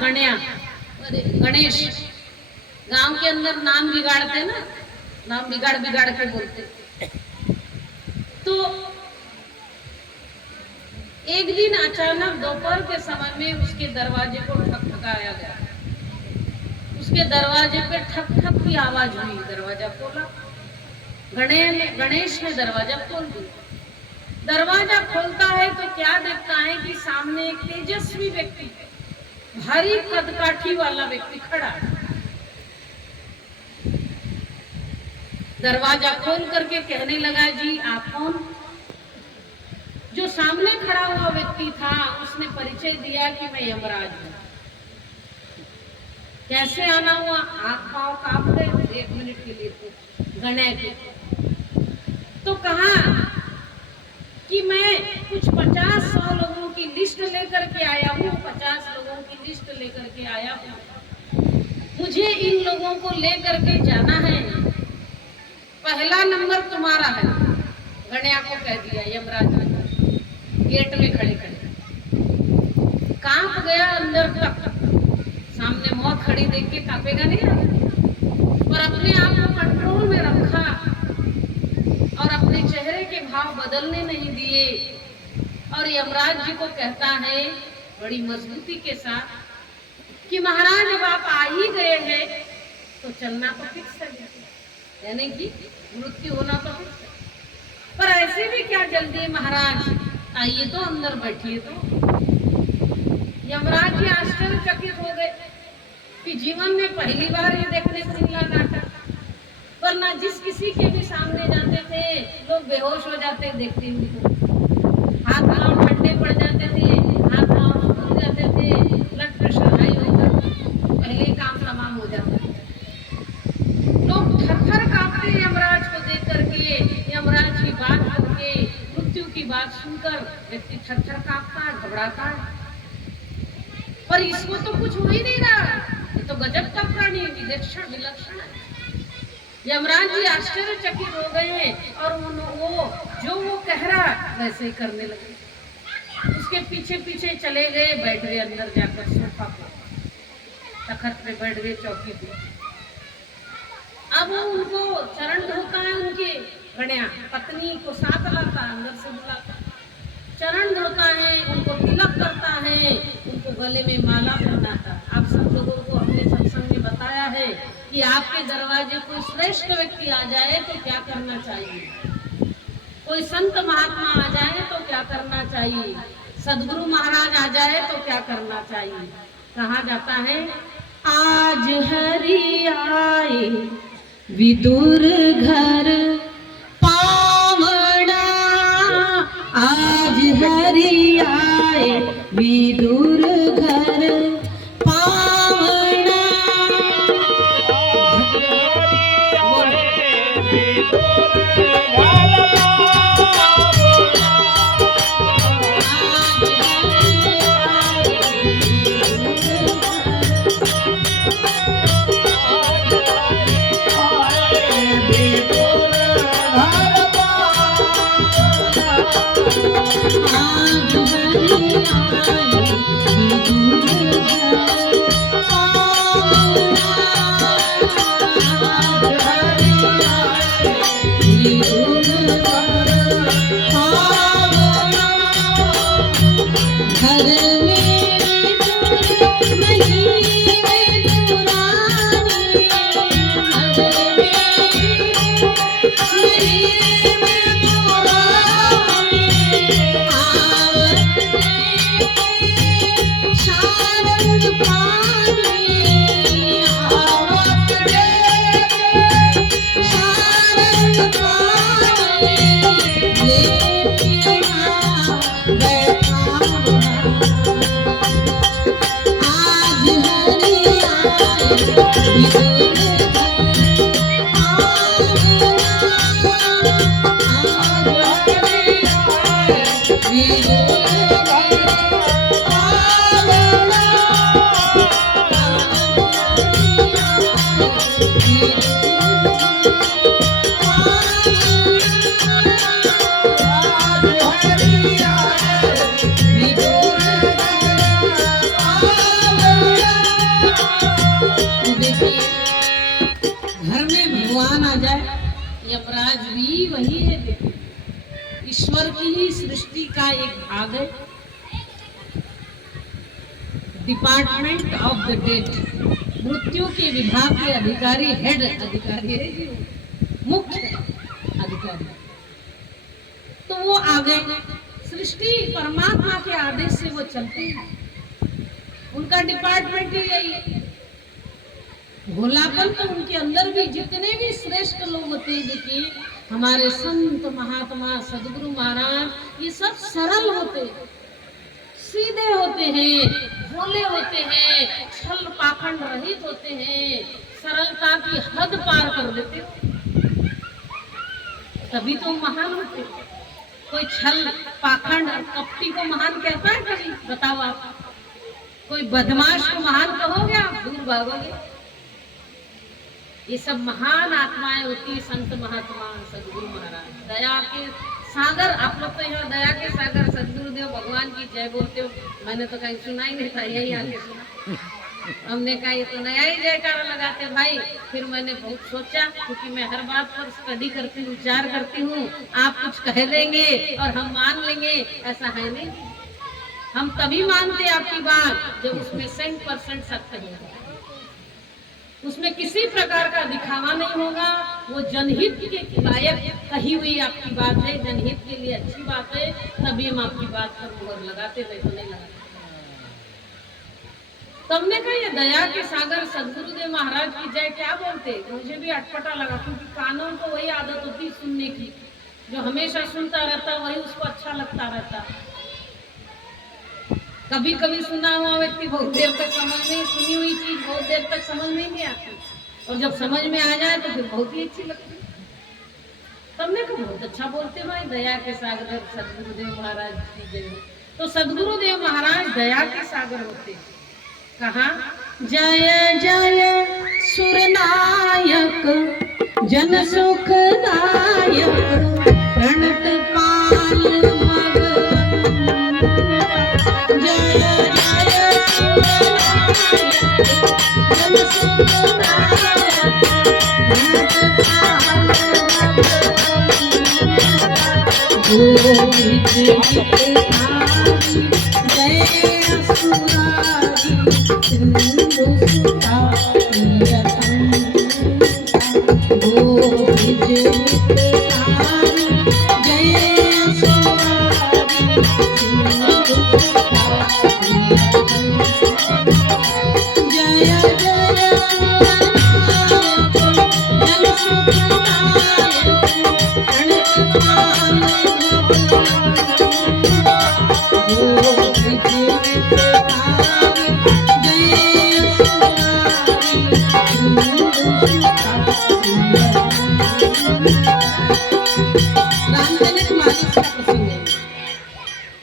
गण्या, गणेश। गांव के अंदर नाम बिगाड़ते ना, नाम बिगाड़ बिगाड़ के बोलते। तो एक दिन अचानक दोपहर के समय में उसके दरवाजे को ठकठकाया गया। उसके दरवाजे पे ठक ठक की आवाज हुई। दरवाजा खोला, गणेश ने दरवाजा खोल दिया। दरवाजा खोलता है तो क्या देखता है कि सामने एक तेजस्वी व्यक्ति, भारी कदकाठी वाला व्यक्ति खड़ा है। दरवाजा खोल करके कहने लगा, जी आप कौन? जो सामने खड़ा हुआ व्यक्ति था उसने परिचय दिया कि मैं यमराज हूं। कैसे आना हुआ? हाथ पांव कांप गए 1 मिनट के लिए तो गण्या के। तो कहा कि मैं कुछ 50-100 लोगों की लिस्ट लेकर के आया हूँ, 50 लोगों की लिस्ट लेकर के आया हूँ। मुझे इन लोगों को लेकर के जाना है, पहला नंबर तुम्हारा है। गण्या को कह दिया यमराज ने, गेट में खड़े खड़े। कांप गया अंदर तक, सामने मौत खड़ी देख के कांपेगा नहीं, पर अपने आप को कंट्रोल में रखा और अपने चेहरे के भाव बदलने नहीं दिए। और यमराज जी को कहता है बड़ी मजबूती के साथ कि महाराज अब आप आ ही गए हैं तो चलना तो फिक्स है, यानी कि मृत्यु होना तो फिक्स है। पर ऐसे भी क्या जल्दी है महाराज, आइए तो अंदर बैठिए। तो यमराज जी आश्चर्यचकित हो गए कि जीवन में पहली बार ये देखने को मिला नाटक। वरना जिस किसी के भी सामने जाते थे लोग बेहोश हो जाते देखते हुए, हाथ पांव ठंडे पड़ जाते थे, हाथ पांव फूल जाते थे, ब्लड प्रेशर हाई होता, पहले काम तमाम हो जाता। लोग थर-थर कांपते यमराज को देख करके, यमराज की बात करके, मृत्यु की बात सुनकर व्यक्ति थर-थर कांपता है, घबराता है। पर इसको तो कुछ हो ही नहीं रहा, ये तो गजब का प्राणी विलक्षण विलक्षण है। यमराज जी आश्चर्यचकित हो गए हैं और वो कह रहा वैसे ही करने लगे। उसके पीछे पीछे चले गए, बैठ गए अंदर जाकर सोफा पर, तखत पे बैठ गए, चौकी पे। अब उनको चरण धोता है, उनके गण्या पत्नी को साथ लाता, अंदर से बुलाता, चरण धोता है, उनको तिलक करता है, उनको गले में माला पहनाता। आप सब लोगों को अपने सत्संग में बताया है कि आपके दरवाजे कोई श्रेष्ठ व्यक्ति आ जाए तो क्या करना चाहिए, कोई संत महात्मा आ जाए तो क्या करना चाहिए, सदगुरु महाराज आ जाए तो क्या करना चाहिए। कहा जाता है, आज हरि आए विदुर घर पावना, आज हरि आए विदुर घर पावना। का एक भाग है डिपार्टमेंट ऑफ द डेड, मृत्यु के विभाग के अधिकारी, हेड अधिकारी है जी, मुख्य अधिकारी। तो वो आ गए, सृष्टि परमात्मा के आदेश से वो चलते हैं, उनका डिपार्टमेंट ही यही है। भोलापन तो उनके अंदर भी, जितने भी श्रेष्ठ लोग होते हैं देखिए, हमारे संत महात्मा सदगुरु महाराज, ये सब सरल होते हैं, सीधे होते हैं, भोले होते हैं, छल पाखंड रहित होते हैं, सरलता की हद पार कर देते हो, तभी तो महान होते। कोई छल पाखंड कपटी को महान कहता है कभी? बताओ आप। कोई बदमाश को महान कहोगे आप? दूर भागोगे। ये सब महान आत्माएं होती है, संत महात्मा सदगुरु महाराज, दया के सागर। आप लोग तो यहाँ दया के सागर सदगुरुदेव भगवान की जय बोलते हो, मैंने तो कहीं सुना ही नहीं था, यही आके सुना। हमने कहा ये तो नया ही जयकारा लगाते भाई। फिर मैंने बहुत सोचा, क्योंकि मैं हर बात पर स्टडी करती हूँ, विचार करती हूँ, आप कुछ कह देंगे और हम मान लेंगे, ऐसा है नहीं। हम तभी मानते आपकी बात जब उसमें 100% सत्य होगा, उसमें किसी प्रकार का दिखावा नहीं होगा, वो जनहित के लायक कही हुई आपकी बात है, जनहित के लिए अच्छी बात है, तभी हम आपकी बात पर मुहर लगाते, नहीं तो नहीं लगाते। तो हमने कहा ये दया के सागर सदगुरुदेव महाराज की जय क्या बोलते, मुझे भी अटपटा लगा, क्योंकि कानों को वही आदत होती सुनने की, जो हमेशा सुनता रहता वही उसको अच्छा लगता रहता। कभी कभी सुना हुआ व्यक्ति बहुत देर तक समझ में, सुनी हुई चीज बहुत देर तक समझ में नहीं आती, और जब समझ में आ जाए तो फिर बहुत ही अच्छी लगती। तुमने कहा बहुत अच्छा बोलते भाई, दया के सागर सदगुरुदेव महाराज की जय। तो सदगुरुदेव महाराज दया के सागर होते। कहा जय जय सुरनायक जन सुखदायक प्रणत पाल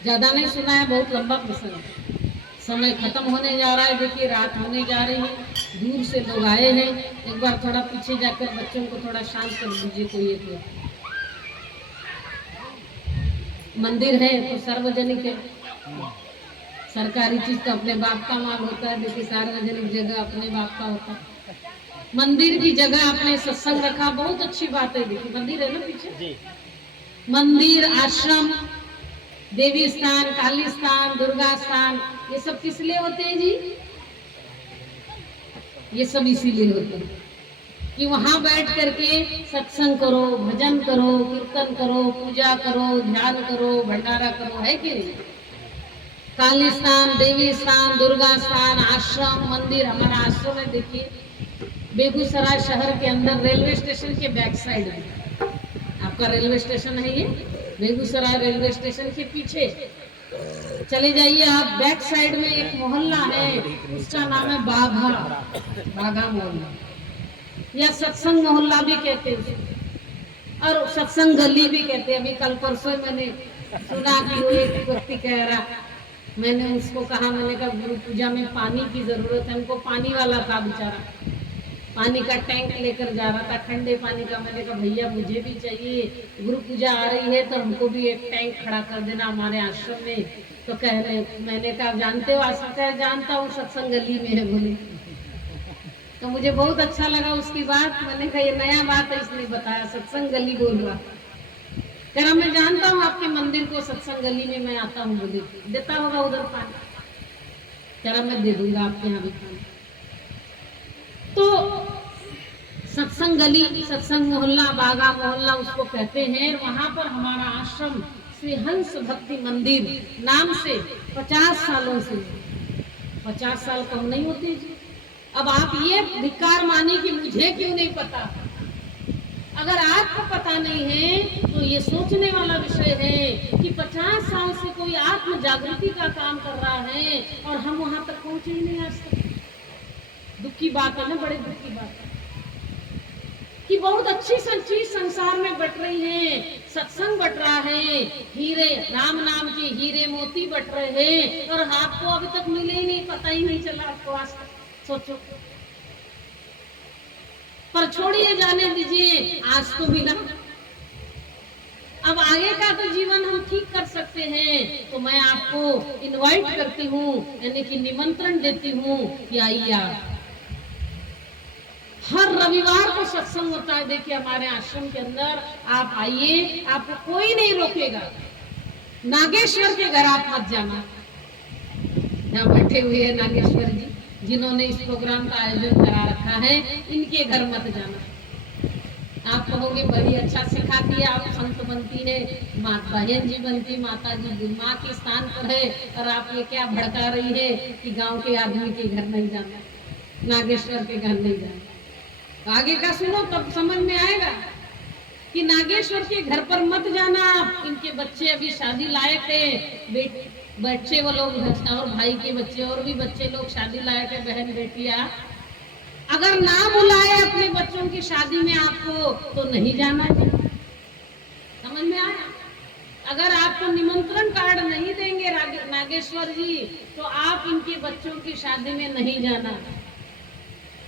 ज्यादा नहीं सुना है, बहुत लंबा प्रसंग है। समय खत्म होने जा रहा है, देखिए रात होने जा रही है, दूर से लोग आए हैं। एक बार थोड़ा पीछे जाकर बच्चों को थोड़ा शांत कर दीजिए। कोई एक मंदिर है तो सार्वजनिक है, सरकारी चीज तो अपने बाप का माल होता है, देखिए सार्वजनिक जगह अपने बाप का होता है। मंदिर की जगह आपने सत्संग रखा, बहुत अच्छी बात है। देखिए मंदिर है ना पीछे, मंदिर, आश्रम, देवी स्थान, काली स्थान, दुर्गा स्थान, ये सब किस लिए होते हैं जी? ये सब इसीलिए होते हैं कि वहां बैठ करके सत्संग करो, भजन करो, कीर्तन करो, पूजा करो, ध्यान करो, भंडारा करो, है कि नहीं? काली स्थान, देवी स्थान, दुर्गा स्थान, आश्रम, मंदिर। हमारा आश्रम है देखिए बेगूसराय शहर के अंदर, रेलवे स्टेशन के बैक साइड में आपका रेलवे स्टेशन है। ये बेगूसराय रेलवे स्टेशन के पीछे चले जाइए आप, बैक साइड में एक मोहल्ला है, उसका नाम है बाघा, बाघा मोहल्ला, या सत्संग मोहल्ला भी कहते हैं, और सत्संग गली भी कहते हैं। अभी कल परसों मैंने सुना कि वो एक व्यक्ति कह रहा, मैंने उसको कहा, मैंने कहा गुरु पूजा में पानी की जरूरत है, उनको पानी वाला था बेचारा, पानी का टैंक लेकर जा रहा था, ठंडे पानी का। मैंने कहा भैया मुझे भी चाहिए, गुरु पूजा आ रही है तो हमको भी एक टैंक खड़ा कर देना हमारे आश्रम में। तो कह रहे, मैंने कहा जानते हो? आ सकता है जानता हूँ, सत्संग गली में है बोले। तो मुझे बहुत अच्छा लगा उसकी बात। मैंने कहा ये नया बात है, इसने बताया, सत्संग गली बोल रहा। कह रहा मैं जानता हूँ आपके मंदिर को, सत्संग गली में मैं आता हूँ, बोले देता होगा उधर पानी। कह रहा मैं दे दूंगा आपके यहाँ भी पानी। तो सत्संग गली, सत्संग मोहल्ला, बागा मोहल्ला उसको कहते हैं। वहां पर हमारा आश्रम श्री हंस भक्ति मंदिर नाम से 50 सालों से, 50 साल कम नहीं होते जी। अब आप ये धिक्कार माने कि मुझे क्यों नहीं पता। अगर आपको पता नहीं है तो ये सोचने वाला विषय है कि 50 साल से कोई आत्म जागृति का काम कर रहा है और हम वहां तक पहुंचे ही नहीं आज तक। दुख की बात है ना, बड़े दुख की बात है कि बहुत अच्छी चीज संसार में बट रही है, सत्संग बट रहा है, हीरे राम नाम के हीरे मोती बट रहे हैं और आपको अभी तक मिले ही नहीं, पता ही नहीं चला आपको आज तक। सोचो, पर छोड़िए, जाने दीजिए, आज तो मिला। अब आगे का तो जीवन हम ठीक कर सकते हैं। तो मैं आपको इनवाइट करती हूँ, यानी कि निमंत्रण देती हूँ कि आइए आप। हर रविवार को सत्संग होता है, देखिए हमारे आश्रम के अंदर। आप आइए, आपको कोई नहीं रोकेगा। नागेश्वर के घर आप मत जाना। यहाँ बैठे हुए हैं नागेश्वर जी, जिन्होंने इस प्रोग्राम का आयोजन करा रखा है, इनके घर मत जाना। आप कहोगे बड़ी अच्छा सिखाती है, आप संत बनती है, बहन जी बनती, माता जी माँ के स्थान पर है, और आप ये क्या भड़का रही है कि गांव के आदमी के घर नहीं जाना, नागेश्वर के घर नहीं जाना। आगे का सुनो तब समझ में आएगा कि नागेश्वर के घर पर मत जाना आप। इनके बच्चे अभी शादी लायक है, बच्चे वो लोग, और भाई के बच्चे और भी बच्चे लोग शादी लायक है, बहन बेटियां। अगर ना बुलाए अपने बच्चों की शादी में आपको तो नहीं जाना है। समझ में आया? अगर आपको निमंत्रण कार्ड नहीं देंगे नागेश्वर जी तो आप इनके बच्चों की शादी में नहीं जाना।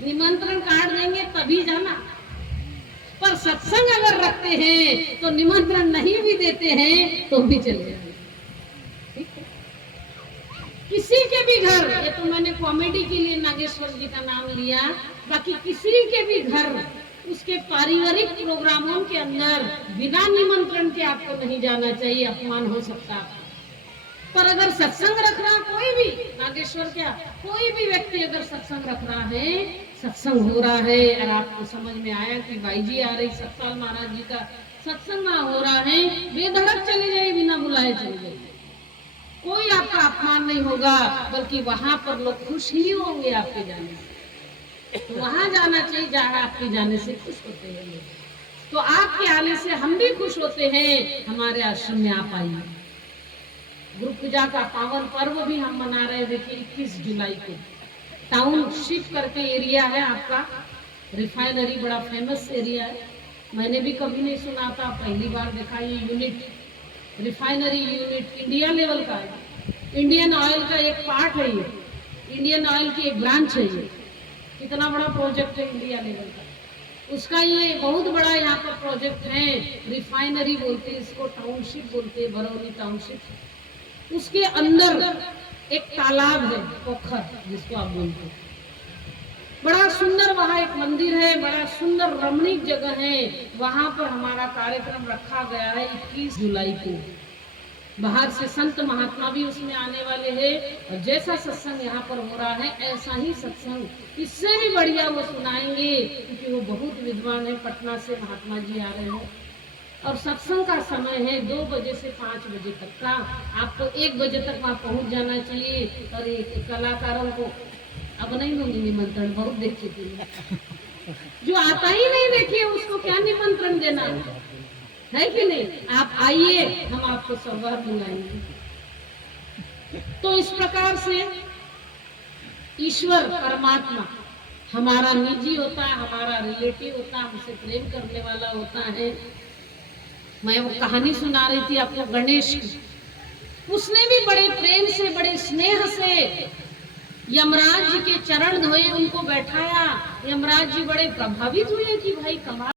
निमंत्रण कार्ड देंगे तभी जाना। पर सत्संग अगर रखते हैं तो निमंत्रण नहीं भी देते हैं तो भी चले जाएंगे। ठीक है? किसी के भी घर, ये तो मैंने कॉमेडी के लिए नागेश्वर जी का नाम लिया, बाकी किसी के भी घर उसके पारिवारिक प्रोग्रामों के अंदर बिना निमंत्रण के आपको नहीं जाना चाहिए, अपमान हो सकता है। पर अगर सत्संग रख रहा कोई भी, नागेश्वर क्या, कोई भी व्यक्ति अगर सत्संग रख रहा है, सत्संग हो रहा है और आपको समझ में आया कि भाई जी आ रही, सतपाल महाराज जी का सत्संग हो रहा है, बेधड़क चले जाइए, बिना बुलाए चले जाइए। कोई आपका अपमान नहीं होगा, बल्कि वहां पर लोग खुश ही होंगे आपके जाने से। तो वहां जाना चाहिए जहाँ आपके जाने से खुश होते हैं लोग। तो आपके आने से हम भी खुश होते हैं। हमारे आश्रम में आप आइए। गुरु पूजा का पावन पर्व भी हम मना रहे हैं। देखिए 21 जुलाई को टाउनशिप करके एरिया है आपका, रिफाइनरी बड़ा फेमस एरिया है। मैंने भी कभी नहीं सुना था, पहली बार देखा। ये unit, refinery unit India level का है। इंडियन ऑयल का एक पार्ट है ये, इंडियन ऑयल की एक ब्रांच है ये। कितना बड़ा प्रोजेक्ट है इंडिया लेवल का, उसका ये बहुत बड़ा यहाँ पर प्रोजेक्ट है। रिफाइनरी बोलते हैं इसको, टाउनशिप बोलते हैं, बरौनी टाउनशिप। उसके अंदर एक तालाब है, पोखर जिसको आप बोलते हैं। बड़ा सुंदर वहाँ एक मंदिर है, बड़ा सुंदर रमणीक जगह है। वहाँ पर हमारा कार्यक्रम रखा गया है 21 जुलाई को। बाहर से संत महात्मा भी उसमें आने वाले हैं। और जैसा सत्संग यहाँ पर हो रहा है, ऐसा ही सत्संग इससे भी बढ़िया वो सुनाएंगे, क्योंकि वो बहुत विद्वान है। पटना से महात्मा जी आ रहे हैं और सत्संग का समय है 2 बजे से 5 बजे तक का। आपको 1 बजे तक वहाँ पहुँच जाना चाहिए। और एक कलाकारों को अब नहीं दूंगी निमंत्रण, बहुत देख चुकी हूँ। जो आता ही नहीं देखिए उसको क्या निमंत्रण देना है कि नहीं। आप आइए, हम आपको सौभाग्य बुलाएंगे। तो इस प्रकार से ईश्वर परमात्मा हमारा निजी होता है, हमारा रिलेटिव होता है, हमसे प्रेम करने वाला होता है। मैं वो कहानी सुना रही थी आपको गणेश की। उसने भी बड़े प्रेम से, बड़े स्नेह से यमराज जी के चरण धोए, उनको बैठाया। यमराज जी बड़े प्रभावित हुए कि भाई कमाल